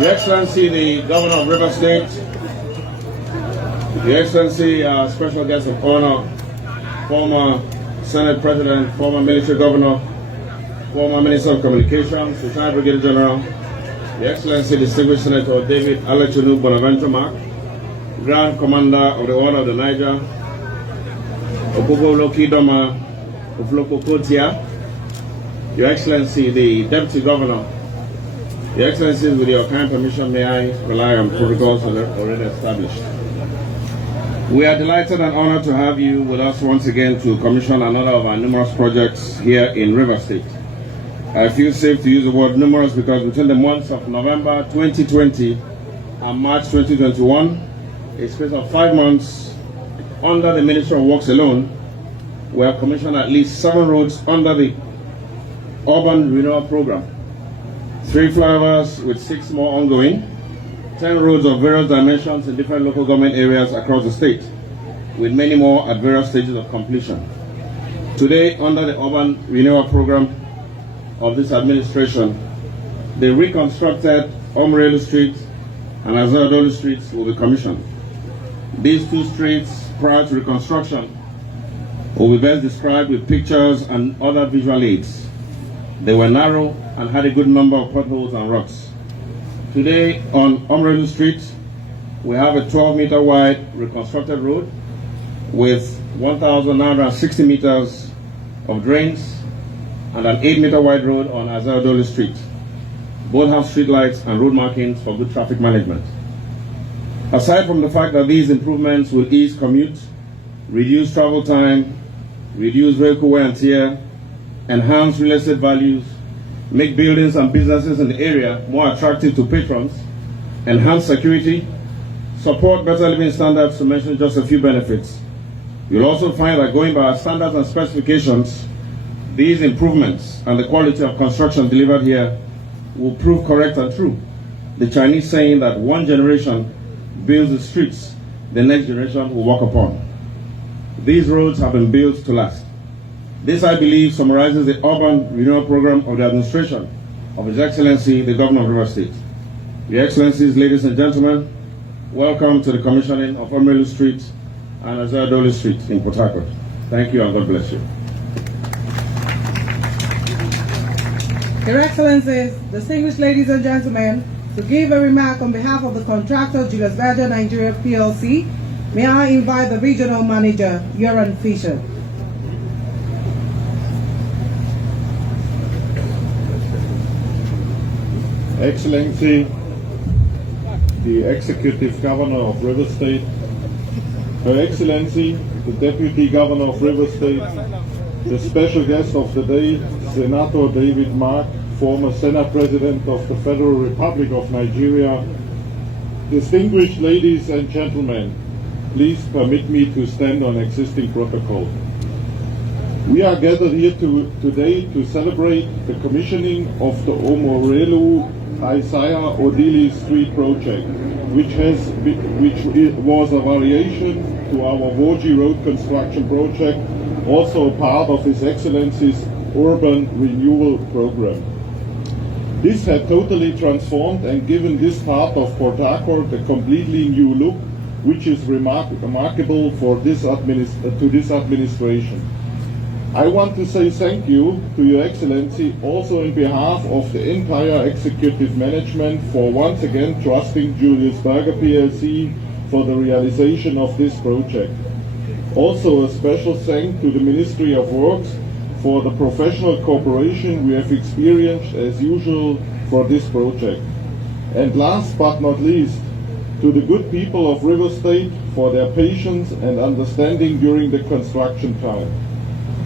Your Excellency, the Governor of River State, Your Excellency, Special Guest of Honor, former Senate President, former military governor, former Minister of Communications, retired Brigadier General, Your Excellency Distinguished Senator David Alechunu Bonaventure Mark, Grand Commander of the Order of the Niger, Ogogo Kidoma Ofloko Kotia, Your Excellency the Deputy Governor, Your Excellencies, with your kind permission, may I rely on protocols already established. We are delighted and honored to have you with us once again to commission another of our numerous projects here in Rivers State. I feel safe to use the word numerous because between the months of November 2020 and March 2021, a space of 5 months under the Ministry of Works alone, we have commissioned at least 7 roads under the Urban Renewal Program, 3 flyovers with 6 more ongoing, 10 roads of various dimensions in different local government areas across the state, with many more at various stages of completion. Today, under the Urban Renewal Program of this administration, the reconstructed Omrelu Street and Azadolu Streets will be commissioned. These 2 streets, prior to reconstruction, will be best described with pictures and other visual aids. They were narrow and had a good number of potholes and rocks. Today, on Omrelu Street, we have a 12-meter wide reconstructed road with 1,960 meters of drains and an 8-meter wide road on Azadolu Street. Both have street lights and road markings for good traffic management. Aside from the fact that these improvements will ease commute, reduce travel time, reduce vehicle wear and tear, enhance real estate values, make buildings and businesses in the area more attractive to patrons, enhance security, support better living standards, to mention just a few benefits, you'll also find that going by our standards and specifications, these improvements and the quality of construction delivered here will prove correct and true. The Chinese saying that one generation builds the streets the next generation will walk upon. These roads have been built to last. This, I believe, summarizes the Urban Renewal Program of the administration of His Excellency, the Governor of Rivers State. Your Excellencies, ladies and gentlemen, welcome to the commissioning of Omrelu Street and Azadolu Street in Port Harcourt. Thank you and God bless you. Your Excellencies, distinguished ladies and gentlemen, to give a remark on behalf of the contractor Julius Berger Nigeria PLC, may I invite the Regional Manager, Joran Fischer. Excellency, the Executive Governor of Rivers State, Her Excellency, the Deputy Governor of Rivers State, the special guest of the day, Senator David Mark, former Senate President of the Federal Republic of Nigeria, distinguished ladies and gentlemen, please permit me to stand on existing protocol. We are gathered here today to celebrate the commissioning of the Omrelu Isaiah Odili Street project, which was a variation to our Woji Road construction project, also part of His Excellency's Urban Renewal Program. This had totally transformed and given this part of Port Harcourt a completely new look, which is remarkable for this administration. I want to say thank you to Your Excellency also on behalf of the entire executive management for once again trusting Julius Berger PLC for the realization of this project. Also a special thanks to the Ministry of Works for the professional cooperation we have experienced as usual for this project. And last but not least, to the good people of Rivers State for their patience and understanding during the construction time.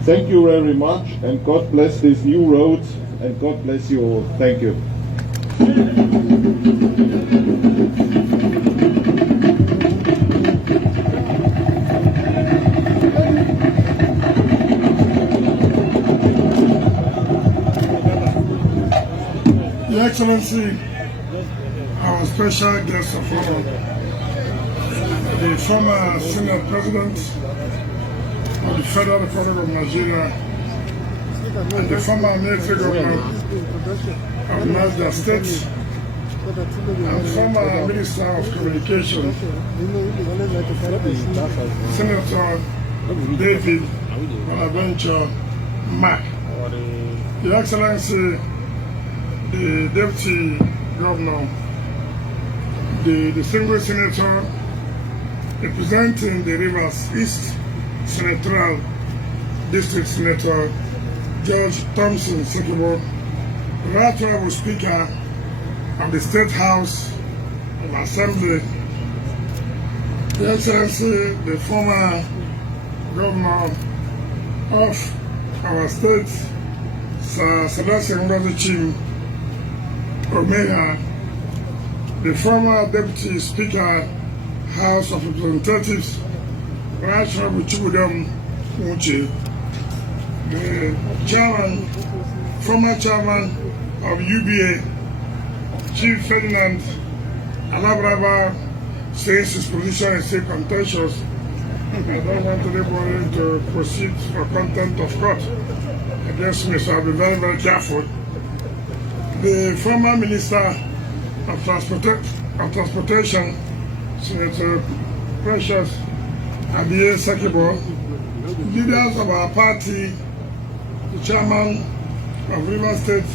Thank you very much, and God bless these new roads, and God bless you all. Thank you. Your Excellency, our special guest of honor, the former Senate President of the Federal Republic of Nigeria and the former military governor of Niger State and former Minister of Communications, Senator David Bonaventure Mark. Your Excellency, the Deputy Governor, the distinguished Senator representing the Rivers East Senatorial District Senator George Thompson Sekibo, Right Honorable Speaker of the State House of Assembly, Your Excellency, the former Governor of our state, Sir Sebastian Chim Omega, the former Deputy Speaker, House of Representatives, Right Honorable Chibudom Muche, the Chairman, former Chairman of UBA, Chief Ferdinand Alabrava, says his position is still contentious. I don't want anybody to proceed for contempt of court against me, so I'll be very, very careful. The former Minister of Transportation, Senator Precious Abiye Sekibo, leaders of our party, the Chairman of River State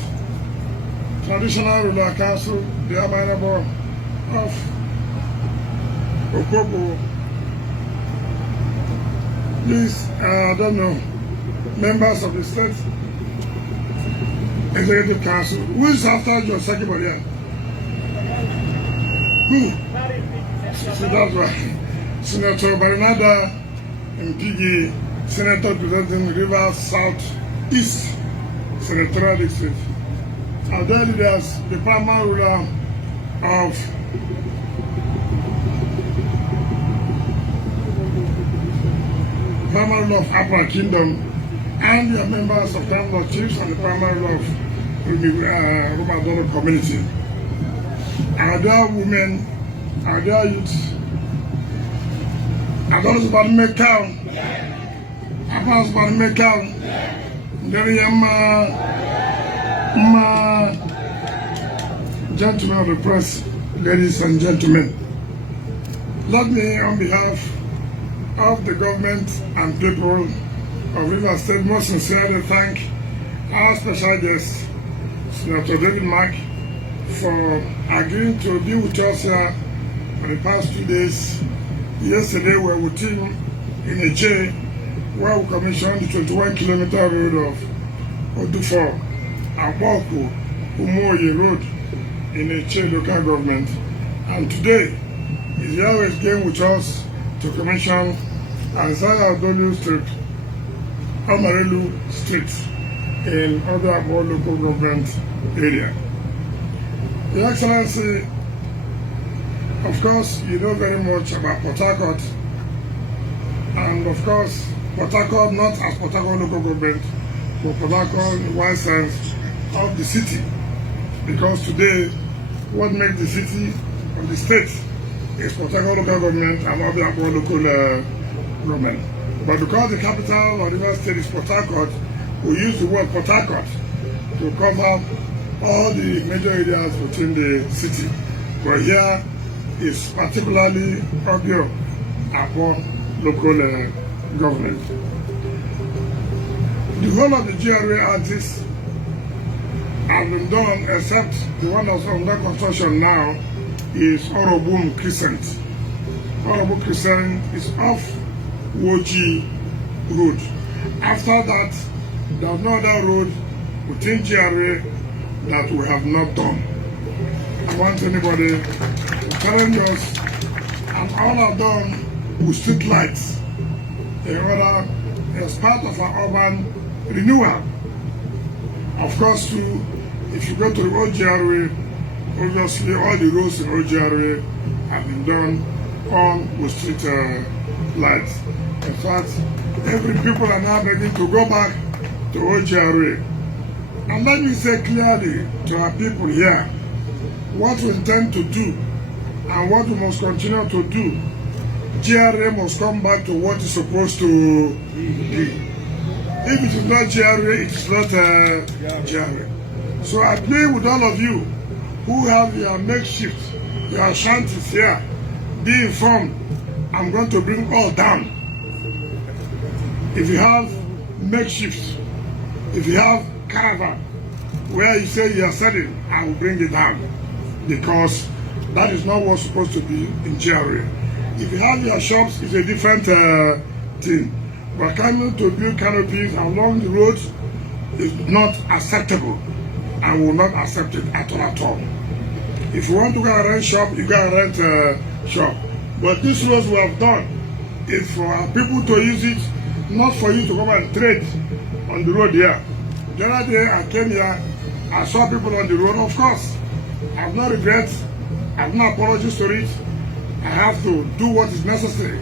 Traditional Ruler Council, the Honorable of Okobo, please, I don't know, members of the State Executive Council, who is after George Sekibo here? Who? So that's right. Senator Barinada Mpigi, Senator representing Rivers South East Senatorial District. Our dear leaders, the primary ruler of Upper Kingdom, and the members of Council of Chiefs and the primary ruler of Rumadoro community. Our dear women, our dear youths, our daughters about Mekau, our parents about Mekau, gentlemen of the press, ladies and gentlemen, let me, on behalf of the government and people of Rivers State, most sincerely thank our special guest, Senator David Mark, for agreeing to be with us here for the past 2 days. Yesterday we were with him in a jail where we commissioned the 21-kilometer road of Odufo, Aboku, Umoye Road in a Che local government. And today, he's here again with us to commission Isaiah Adonu Street, Amarelu Street in other local government area. Your Excellency, of course, you know very much about Port Harcourt, and of course, Port Harcourt not as Port Harcourt local government, but Port Harcourt in one sense of the city, because today, what makes the city of the state is Port Harcourt local government and other local government. But because the capital of the River State is Port Harcourt, we use the word Port Harcourt to cover all the major areas within the city. But here is particularly Obio Abo local government. The whole of the GRA axis have been done, except the one that's under construction now is Orobum Crescent. Orobum Crescent is off Woji Road. After that, there's no other road within GRA that we have not done. I want anybody to challenge us, and all are done with street lights in order as part of our urban renewal. Of course, too, if you go to the old GRA, obviously all the roads in old GRA have been done on with street lights. In fact, every people are now beginning to go back to old GRA. And let me say clearly to our people here, what we intend to do and what we must continue to do, GRA must come back to what it's supposed to be. If it is not GRA, it is not GRA. So I plead with all of you who have your makeshift, your shanties here, be informed. I'm going to bring all down. if you have makeshift, if you have caravan, where you say you are selling, I will bring it down, because that is not what's supposed to be in GRA. If you have your shops, it's a different thing. But coming to build canopies along the roads is not acceptable. I will not accept it at all. If you want to go and rent shop, you go and rent a shop. But this roads we have done is for our people to use it, not for you to come and trade on the road here. The other day I came here, I saw people on the road. Of course, I have no regrets, I have no apologies to it. I have to do what is necessary.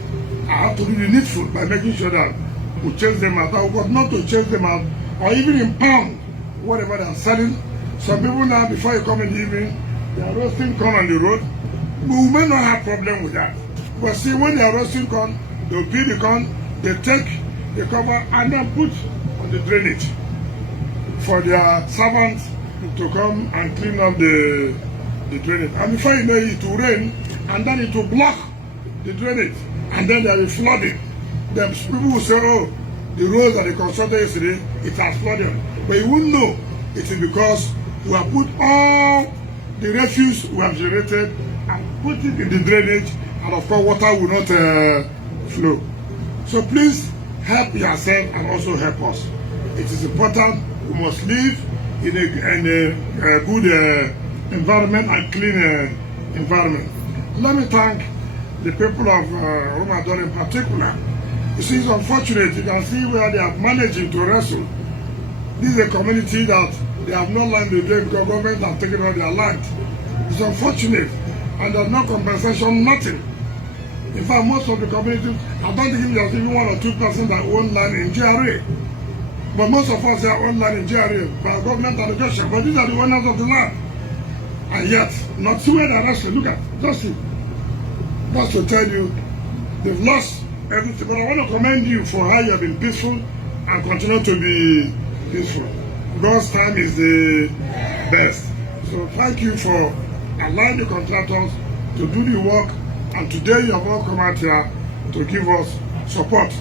I have to do the needful by making sure that we chase them out, but not to chase them out or even impound whatever they are selling. Some people now, before you come in the evening, they are roasting corn on the road. We may not have problem with that. But see, when they are roasting corn, they'll peel the corn, they take the cover and then put on the drainage for their servants to come and clean up the drainage. And before you know it, it will rain, and then it will block the drainage, and then there will be flooding. Then people will say, oh, the roads that they constructed yesterday, it has flooded. But you won't know it is because we have put all the refuse we have generated and put it in the drainage, and of course water will not flow. So please help yourself and also help us. It is important. We must live in a good environment and clean environment. Let me thank the people of Ramadan in particular. You see, it's unfortunate. You can see where they are managing to wrestle. This is a community that they have no land to do because government have taken all their land. It's unfortunate, and there's no compensation, nothing. In fact, most of the communities, I don't think there's even 1 or 2% that own land in GRA. But most of us here own land in GRA by government allocation. But these are the owners of the land. And yet, not see where they're wrestling. Look at, just see. That's to tell you, they've lost everything. But I want to commend you for how you have been peaceful and continue to be peaceful. God's time is the best. So thank you for allowing the contractors to do the work, and today you have all come out here to give us support.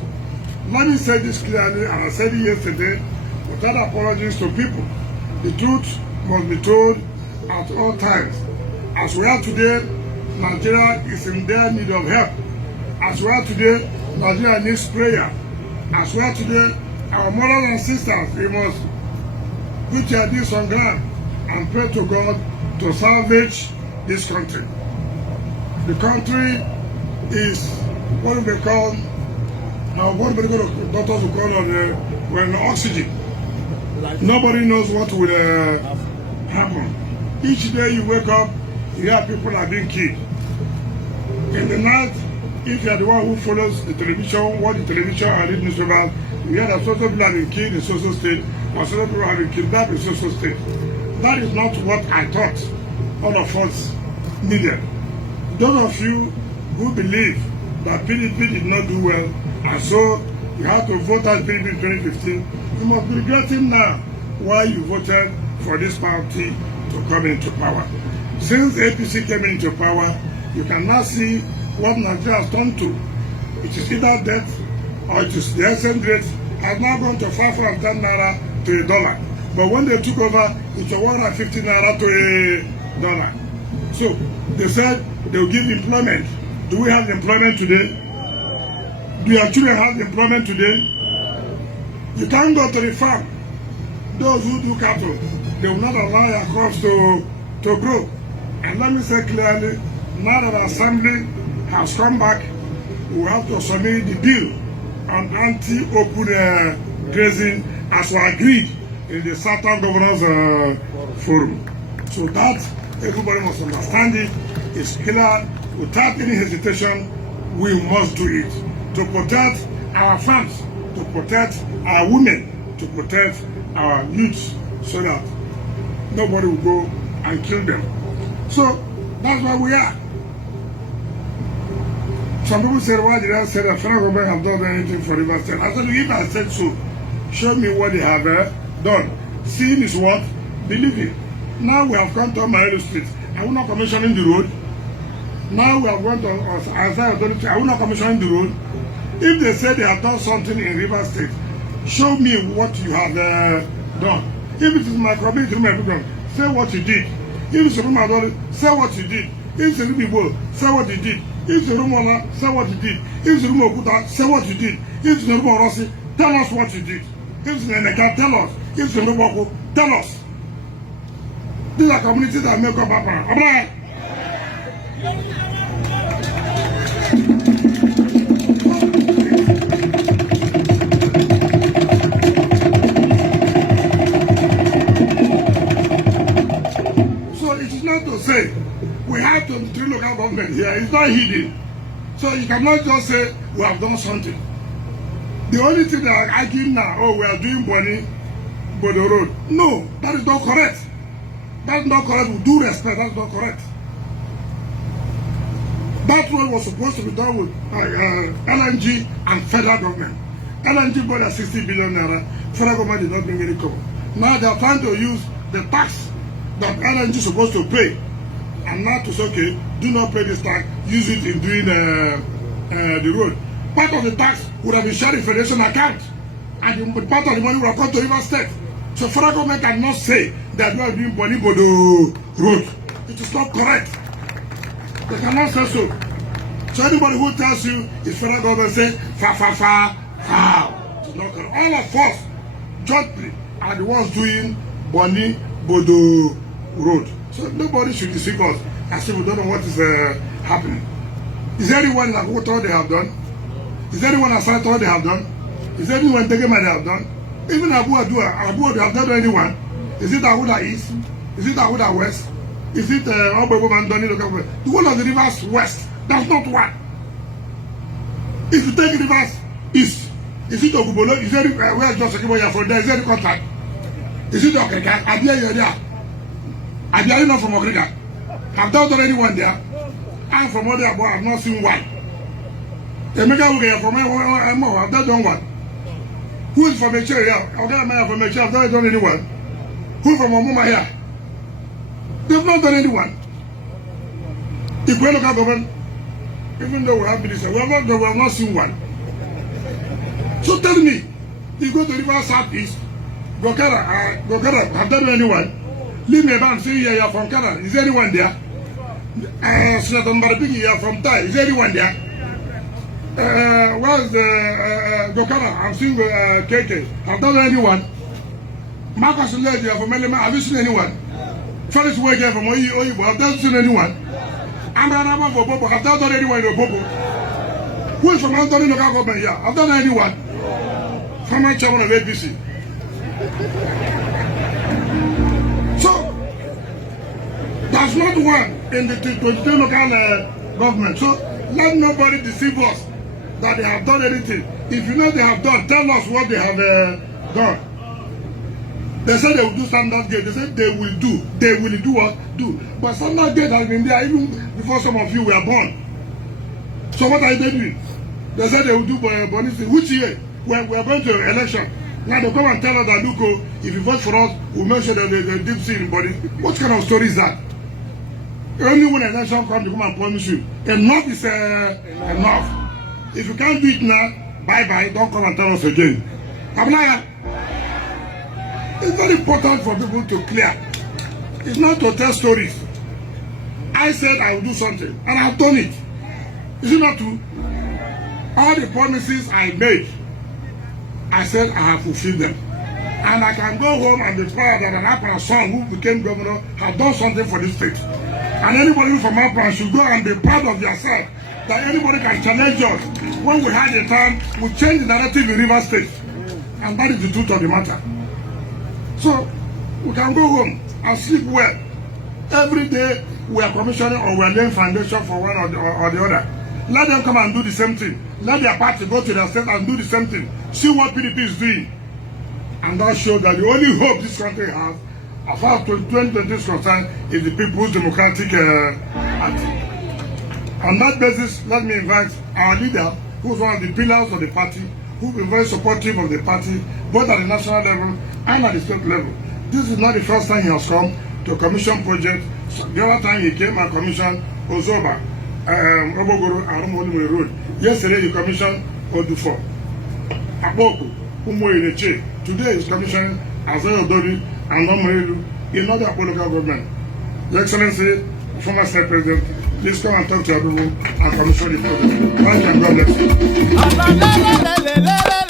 Let me say this clearly, and I said it yesterday, without apologies to people. The truth must be told at all times. As we are today, Nigeria is in their need of help. As we are today, Nigeria needs prayer. As we are today, our mothers and sisters, we must put your deeds on ground and pray to God to salvage this country. The country is what we call, what the doctors will call when oxygen. Nobody knows what will happen. Each day you wake up, you hear people are being killed. In the night, if you are the one who follows the television, watch the television and read newspapers, you hear that social people have been killed in social state, or social people have been kidnapped in social state. That is not what I thought all of us needed. Those of you who believe that PDP did not do well, and so you have to vote as PDP in 2015, you must be regretting now why you voted for this party to come into power. Since APC came into power, you can now see what Nigeria has turned to. It is either death or it is the exchange rate has now gone to 510 naira to $1. But when they took over, it was 150 naira to $1. So they said they will give employment. Do we have employment today? Do your children have employment today? You can't go to the farm. Those who do cattle, they will not allow your crops to grow. And let me say clearly, now that the Assembly has come back, we have to submit the bill on anti-open grazing as we agreed in the Southern Governors Forum. So that everybody must understand it. It's clear, without any hesitation, we must do it to protect our farms, to protect our women, to protect our youths, so that nobody will go and kill them. So that's where we are. Some people said, why did I say that federal government have done anything for Rivers State? I said, if I said so, show me what they have done. Seeing is what? Believing. Now we have come to Maelo Street. Are we not commissioning the road? Now we have gone to Isaiah Authority. Are we not commissioning the road? If they say they have done something in River State, show me what you have done. If it is my community, say what you did. If it's Rumadori, say what you did. If it's Rumibo, say what you did. If it's Rumola, say what you did. If it's Rumokuta, say what you did. If it's Rumorosi, tell us what you did. If it's Neneka, tell us. If it's Rumoko, tell us. These are communities that make up Papa. So it is not to say we have to three local government here. It's not hidden. So you cannot just say we have done something. The only thing they are arguing now, oh, we are doing Bodo Road. No, that is not correct. That's not correct. With due respect, that's not correct. That road was supposed to be done with LNG and federal government. LNG bought at 60 billion naira. Federal government did not bring any cover. Now they are trying to use the tax that LNG is supposed to pay. And now to say, okay, do not pay this tax, use it in doing the road. Part of the tax would have been shared in Federation account. And part of the money would have come to River State. So federal government cannot say that we are doing Bodo Road. It is not correct. They cannot say so. So anybody who tells you it's federal government say how? It is not correct. All of us jointly are the ones doing Bodo Road. So nobody should deceive us as if we don't know what is happening. Is there anyone that what all they have done? Is there anyone aside all they have done? Is there anyone Tegema they have done? Even Abu Adu, they have done anyone? Is it Ahuda East? Is it Ahuda West? Is it Obobo Mandoni local government? The whole of the rivers west. That's not one. If you take rivers east, is it Ogubolo? Is it where Joseph Kiboya from there? Is there the contract? Is it Okrika? Abia you're there. Abia you not from Okrika? Have there done anyone there? I'm from Ode Abo, I've not seen one. Emeka Uge from Emo, I've not done one. Who is from Eche here? I've not from Eche, I've not done anyone. Who from Omuma here? They've not done anyone. If we look at government, even though we have been we have not seen one. So tell me, you go to River Southeast, Gokera, have done anyone? Leave me about saying you are from Canada. Is there anyone there? Senator Mbarabiki, you are from Thai. Is there anyone there? Where's the Gokera? I'm seeing KK. Have done anyone? Marcus Led, you are from Elema. Have you seen anyone? Felix Wege from Oyibo. Have you seen anyone? Amrana for Bobo. Have you done anyone in Bobo? Who is from Anthony local government here? Have done anyone? Former chairman of APC. So, there's not one in the 22 local government. So, let nobody deceive us that they have done anything. If you know they have done, tell us what they have done. They said they will do standard gate. They said they will do. They will do what? Do. But standard gate has been there even before some of you were born. So what are they doing? They said they will do Bonisi. Which year? We are going to election. Now they come and tell us that, look, if you vote for us, we'll make sure that the deep sea in body. What kind of story is that? Only when an election comes to come and punish you. Enough is enough. If you can't do it now, bye-bye, don't come and tell us again. It's very important for people to clear. It's not to tell stories. I said I will do something, and I've done it. Is it not true? All the promises I made, I said I have fulfilled them. And I can go home and be proud that an Akpan son who became governor has done something for this state. And anybody from Akpan should go and be proud of yourself that anybody can challenge us. When we had a time, we changed the narrative in River State. And that is the truth of the matter. So, we can go home and sleep well. Every day, we are commissioning or we are laying foundation for one or the other. Let them come and do the same thing. Let their party go to their state and do the same thing. See what PDP is doing. And that shows that the only hope this country has, as far as 2020 is concerned, is the People's Democratic Party. On that basis, let me invite our leader, who is one of the pillars of the party, who has been very supportive of the party, both at the national level and at the state level. This is not the first time he has come to commission project. The other time he came and commissioned Ozoba, Obogoro, and Romolu Road. Yesterday he commissioned Odufo, Aboku, Umoireche. Today is commissioned as Odori and Omoelu in other local government. Your Excellency, former State President, please come and talk to your people and commission the program. Thank you and God bless you.